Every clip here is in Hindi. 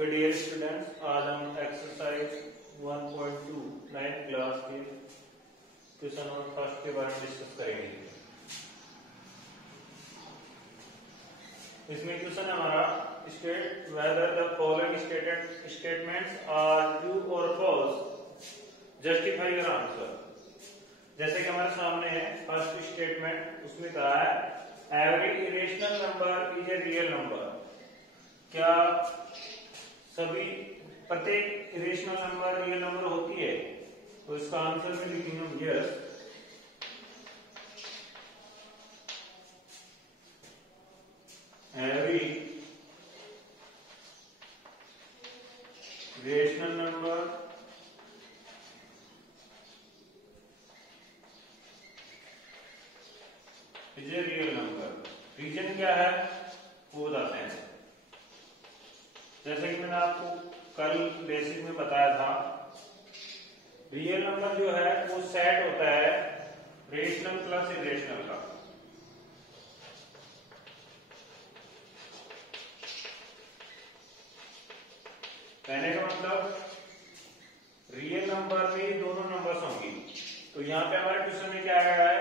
ओके डियर स्टूडेंट्स, आज हम एक्सरसाइज 1.2 9th क्लास के क्वेश्चन नंबर फर्स्ट के बारे में डिस्कस करेंगे। इसमें क्वेश्चन हमारा state whether the following statements are true और फॉल्स, जस्टिफाई योर आंसर। जैसे कि हमारे सामने है फर्स्ट स्टेटमेंट, उसमें कहा है every irrational number is a real number. क्या सभी प्रत्येक इरेशनल नंबर रियल नंबर होती है? तो इसका आंसर में लिखेंगे हम yes. Every rational number is a real number. Reason क्या है वो बताते हैं। जैसे कि मैंने आपको कल बेसिक में बताया था, रियल नंबर जो है वो सेट होता है रेशनल प्लस इरेशनल का। कहने का मतलब रियल नंबर में दोनों नंबर्स होंगी। तो यहाँ पे हमारे क्वेश्चन में क्या आया है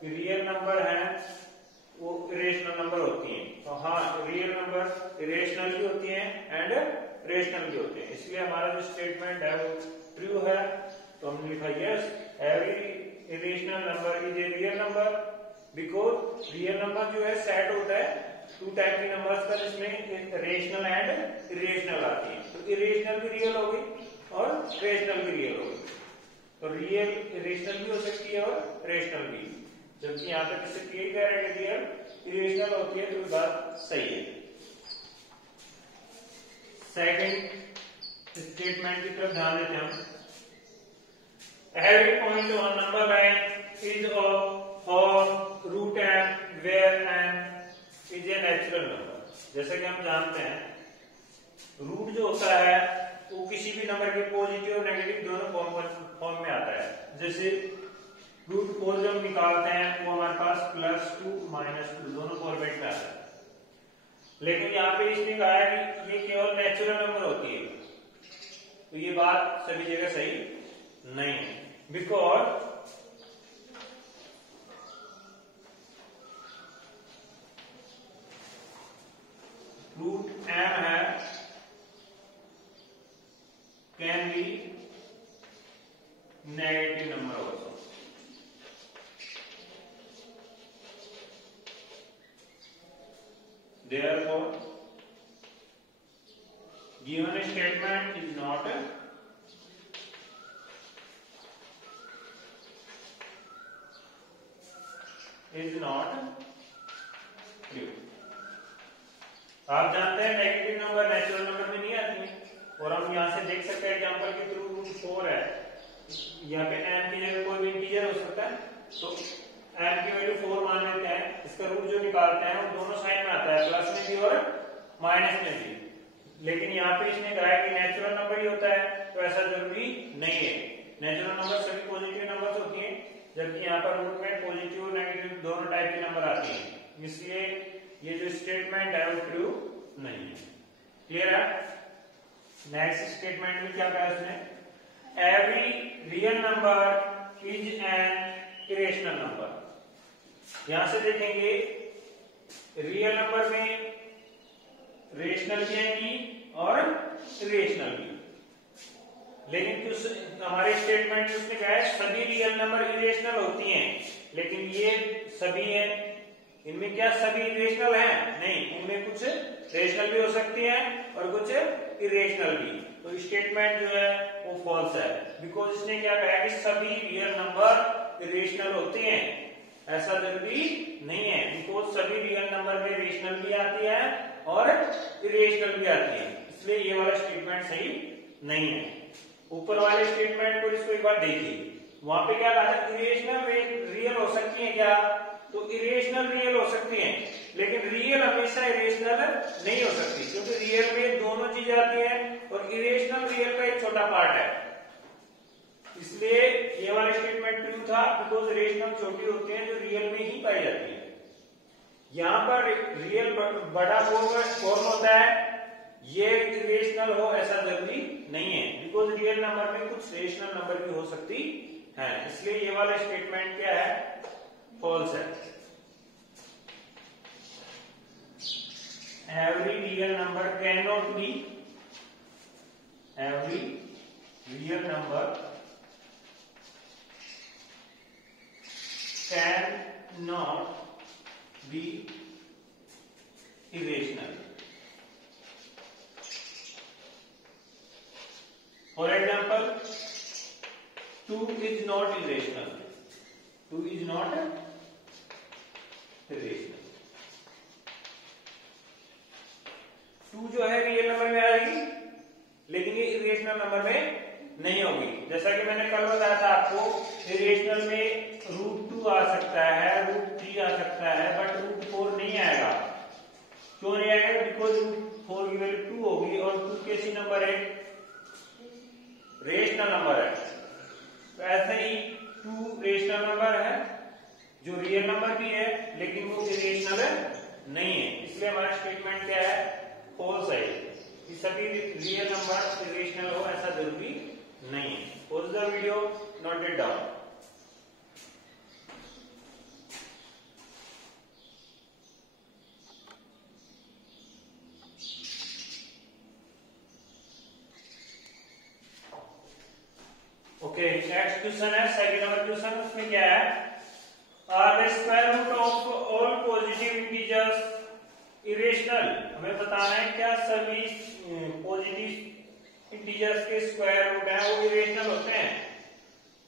कि रियल नंबर है वो इरेशनल नंबर होती हैं। तो हाँ, रियल नंबर इरेशनल भी होती हैं एंड रेशनल भी होते हैं, इसलिए हमारा जो स्टेटमेंट है वो ट्रू है। तो हमने लिखा yes, every irrational number is a real number, because real number जो है सेट होता है टू टाइप के नंबर्स का, जिसमें रेशनल एंड इरेशनल आती है। तो इरेशनल भी रियल हो गई और रेशनल भी रियल हो गई। तो रियल इरेशनल भी हो सकती है और रेशनल भी, जबकि यहाँ पे किसी क्लियर कह रहे हैं कि रियल इरेशनल होती है, तो बात सही है। सेकंड स्टेटमेंट की तरफ ध्यान देते हैं हम। Every point on number line is of form root n where n is a natural number. जैसे कि हम जानते हैं रूट जो होता है वो किसी भी नंबर के पॉजिटिव और नेगेटिव दोनों फॉर्म में आता है। जैसे रूट 4 जब निकालते हैं वो हमारे पास +2 -2 दोनों फॉर्मेट में आता है। लेकिन यहाँ पे इसने कहा है कि ये केवल नेचुरल नंबर होती है, तो ये बात सभी जगह सही नहीं है। बिकॉज रूट m है can be negative number also. Therefore, given statement is not true. आप जानते हैं नेगेटिव नंबर नेचुरल नंबर में नहीं आती है, और हम यहां से देख सकते हैं एग्जांपल के थ्रू रूट 4 है, यहाँ पे m की जगह कोई भी इंटीजर हो सकता है, तो m की वैल्यू 4 मान लेते हैं। इसका रूट जो निकालते हैं वो दोनों साइड में आता है, प्लस में भी और माइनस में भी। लेकिन यहाँ पे इसने कहा है कि नेचुरल नंबर ही होता है, तो ऐसा जरूरी नहीं है। नेचुरल नंबर सभी पॉजिटिव नंबर्स होती हैं, जबकि यहाँ पर रूट में पॉजिटिव और नेगेटिव दोनों टाइप के नंबर आती हैं। इसलिए ये जो स्टेटमेंट है वो ट्रू नहीं है। क्लियर है? नेक्स्ट स्टेटमेंट में क्या कहा है इसने, every real number is an irrational number. यहां से देखेंगे रियल नंबर में रेशनल भी आएंगी और इरेशनल भी, लेकिन कुछ हमारे स्टेटमेंट में उसने कहा है सभी रियल नंबर इरेशनल होती हैं, लेकिन ये सभी है, इनमें क्या सभी इरेशनल हैं? नहीं, इनमें कुछ रेशनल भी हो सकती है और कुछ इरेशनल भी। तो स्टेटमेंट जो है वो फॉल्स है, बिकॉज इसने क्या कहा है कि सभी रियल नंबर इरेशनल होते हैं। ऐसा जरूरी नहीं है, बिकॉज सभी रियल नंबर में रेशनल भी आती है और इरेशनल भी आती है, इसलिए ये वाला स्टेटमेंट सही नहीं है। ऊपर वाले स्टेटमेंट को इसको एक बार देखिए, वहां पे क्या कहा था, इरेशनल रियल हो सकती है क्या? तो इरेशनल रियल हो सकती हैं, लेकिन रियल हमेशा इरेशनल नहीं हो सकती, क्योंकि रियल में दोनों चीज आती है और इरेशनल रियल का एक छोटा पार्ट है। इसलिए ये वाला स्टेटमेंट ट्रू था, बिकॉज रेशनल छोटी होती हैं जो रियल में ही पाई जाती है। यहाँ पर रियल बड़ा फॉर्म होता है ये इरेशनल हो ऐसा जरूरी नहीं है, बिकॉज रियल नंबर में कुछ रेशनल नंबर भी हो सकती है, इसलिए ये वाला स्टेटमेंट क्या है, फॉल्स है। Every real number can not be, every real number can not be irrational. For example, 2 is not irrational. 2 is not irrational. 2 जो है रियल नंबर में आएगी, लेकिन ये इरेशनल नंबर में नहीं होगी। जैसा कि मैंने कल बताया था आपको, इरेशनल में √2 आ सकता है, √3 आ सकता है, बट √4 नहीं आएगा। क्यों नहीं आएगा? बिकॉज √4 की वैल्यू 2 होगी और 2 कैसी नंबर है, रेशनल नंबर है। तो ऐसे ही 2 रेशनल नंबर है जो रियल नंबर भी है, लेकिन वो इरेशनल नहीं है, इसलिए हमारा स्टेटमेंट क्या है, फॉल्स है कि सभी रियल नंबर इरेशनल हो ऐसा जरूरी नहीं है। Pause the video, note it down. Okay, next question है, सेकंड नंबर क्वेश्चन। उसमें क्या है, are the square root of all positive integers irrational. हमें बताना है क्या सभी पॉजिटिव इंटीजर्स के स्क्वायर रूट है वो इरेशनल होते हैं।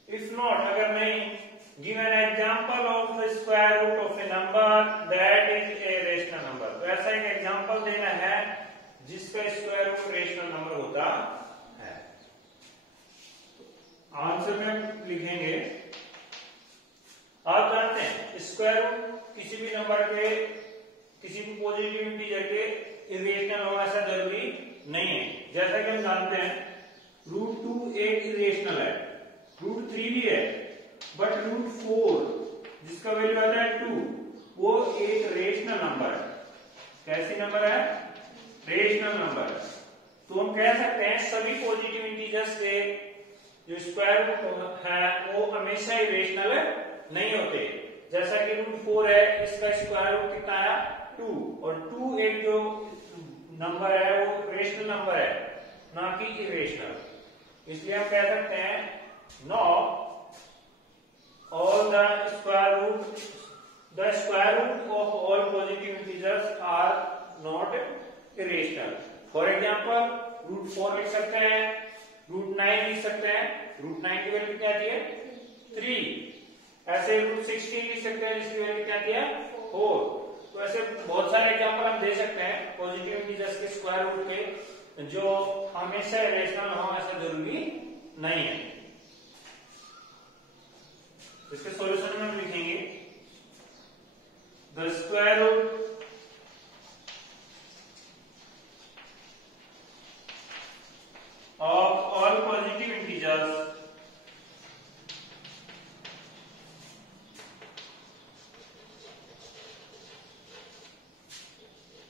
इफ नॉट, अगर नहीं, give an example of square root of a number that is a rational number. तो ऐसा एक एग्जांपल देना है जिसका स्क्वायर रूट रेशनल नंबर होता है। आंसर में लिखेंगे, आप जानते हैं स्क्वायर रूट किसी भी नंबर के, किसी भी पॉजिटिव इंटीजर के इरेशनल हो ऐसा जरूरी नहीं है। जैसा कि हम जानते हैं √2 एक इरेशनल है, √3 भी है, बट √4 जिसका वैल्यू आता है 2 वो एक रेशनल नंबर है। कैसी नंबर है, रेशनल नंबर। तो हम कह सकते हैं सभी पॉजिटिव इंटीजर्स के जो स्क्वायर रूट है वो हमेशा इरेशनल नहीं होते। जैसा कि √4 है, इसका स्क्वायर रूट कितना है, 2, और 2 एक जो नंबर है वो रेशनल नंबर है, ना कि इरेशनल। इसलिए हम कह सकते हैं no all the square root of all positive integers are not irrational. For example √4 लिख सकते हैं, √9 लिख सकते हैं, √9 की वैल्यू क्या आती है, 3। ऐसे √16 लिख सकते हैं जिसकी वैल्यू क्या आती है, 4। तो ऐसे बहुत सारे एग्जांपल हम दे सकते हैं पॉजिटिव इंटीजर्स के स्क्वायर रूट के जो हमेशा रेशनल हो ऐसा जरूरी नहीं है। इसके सॉल्यूशन में हम लिखेंगे the square root of all positive integers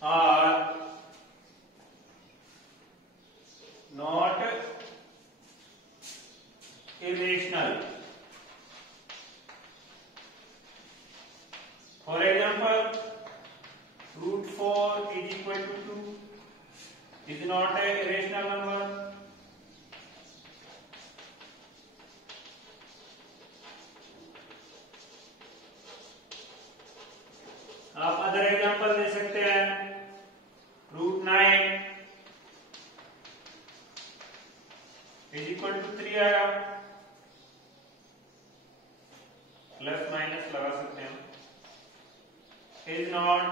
are not irrational. For example, √4 is equal to 2 is not a irrational number. आप अदर एग्जांपल दे सकते हैं, √9 इज इक्वल टू 3 आएगा, प्लस माइनस लगा सकते हैं, is not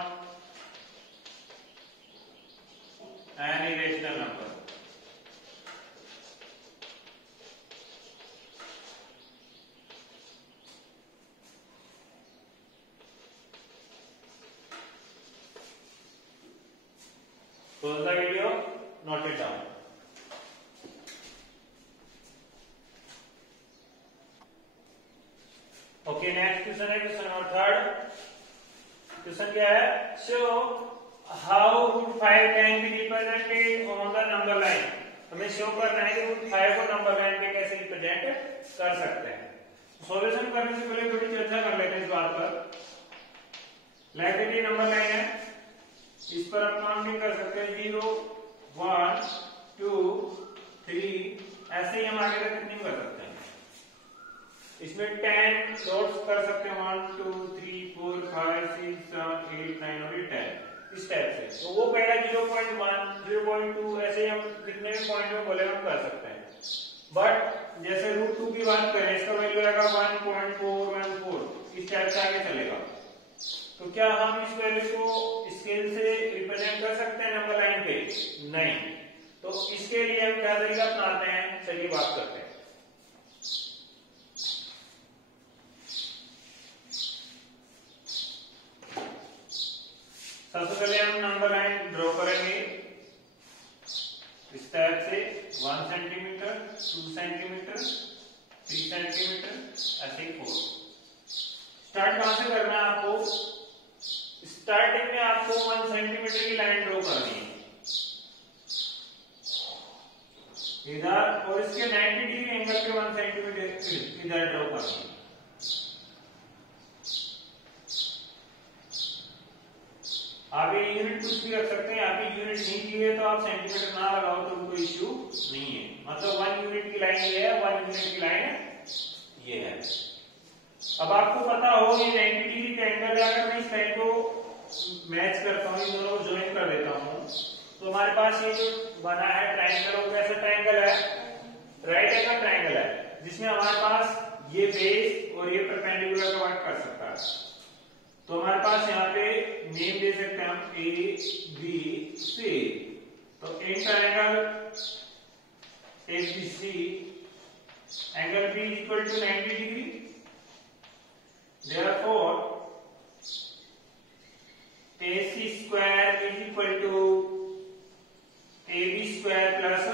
an irrational number. Pause the video, note it down. Okay, next question है क्वेश्चन नंबर 3। क्वेश्चन क्या है, show how root 5 can be represented on the number line. हमें शो करना है कि रूट 5 को नंबर लाइन पे कैसे रिप्रेजेंट कर सकते हैं। सॉल्यूशन करने से पहले थोड़ी चर्चा कर लेते हैं इस बात पर। लाइक ये नंबर लाइन है, इस पर आप काउंटिंग कर सकते हैं 0 1 2 3, ऐसे ही हम आगे तक कितनी कर सकते हैं। इसमें 10 डॉट्स कर सकते हैं 1 2 3 4 5 6 7 8 9 और 10 इस टाइप से। तो वो कहेगा 0.1 0.2 ऐसे हम कितने भी पॉइंट में बोले हम कर सकते हैं। बट जैसे रूट 2 की बात करें, इसका वैल्यू आएगा 1.414, इस टाइप से आगे चलेगा। तो क्या हम इस वैल्यू को स्केल से रिप्रेजेंट कर सकते हैं नंबर लाइन पे? नहीं। तो इसके लिए हम क्या तरीका अपनाते हैं, चलिए बात करते हैं। सबसे पहले हम नंबर लाइन ड्रॉ करेंगे इस टाइप से 1 सेंटीमीटर 2 सेंटीमीटर 3 सेंटीमीटर ऐसे 4। स्टार्ट कहां से करना है आपको? स्टार्टिंग में आपको 1 सेंटीमीटर की लाइन ड्रॉ करनी है इधर, और इसके 90 डिग्री एंगल पे 1 सेंटीमीटर इधर ड्रॉ करनी है। आप ये यूनिट कुछ भी रख सकते हैं, आप यूनिट नहीं दिए तो आप सेंटीमीटर ना लगाओ तो कोई इश्यू नहीं है। मतलब 1 यूनिट की लाइन ये है, 1 यूनिट की लाइन ये है। अब आपको पता हो ये 90 डिग्री का एंगल है, अगर मैं इस लाइन को मैच करता हूँ, इन दोनों को ज्वाइन कर देता हूँ, तो हमारे पास ये जो बना है ट्राइंगल, वो कैसा ट्राइंगल है? राइट एंगल ट्राइंगल है, जिसमें हमारे पास ये बेस और ये परपेंडिकुलर का वर्क कर सकता है। तो हमारे पास यहाँ पे नेम दे सकते हैं हम ए बी सी। तो एक triangle A B C, angle B is equal to 90 degree, therefore A C square is equal to A B square plus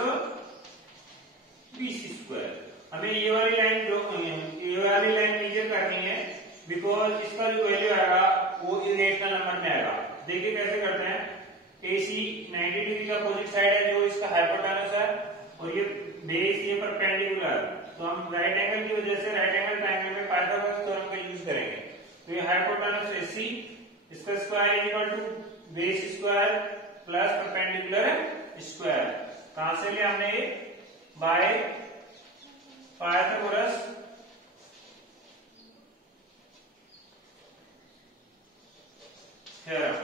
B C square. हमें ये वाली लाइन लीजिए करनी है, बिकॉज इसका जो वैल्यू आएगा वो इरेशनल नंबर में आएगा। देखिए कैसे करते हैं। AC 90 डिग्री का अपोजिट साइड है जो इसका हाइपोटेनस है, और ये बेस ये परपेंडिकुलर। तो हम राइट एंगल की वजह से राइट एंगल ट्रायंगल में पाइथागोरस थ्योरम का यूज करेंगे। तो ये हाइपोटेनस AC, इसका square is equal to base square plus perpendicular square. कहां से लिया हमने? By Pythagoras theorem.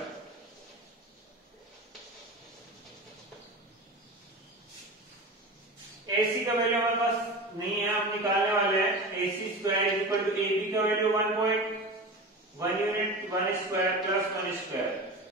AC का वैल्यू हमारे पास नहीं है, हम निकालने वाले हैं। AC square is equal to AB का वैल्यू 1 यूनिट 1 स्क्वायर प्लस 1 स्क्वायर।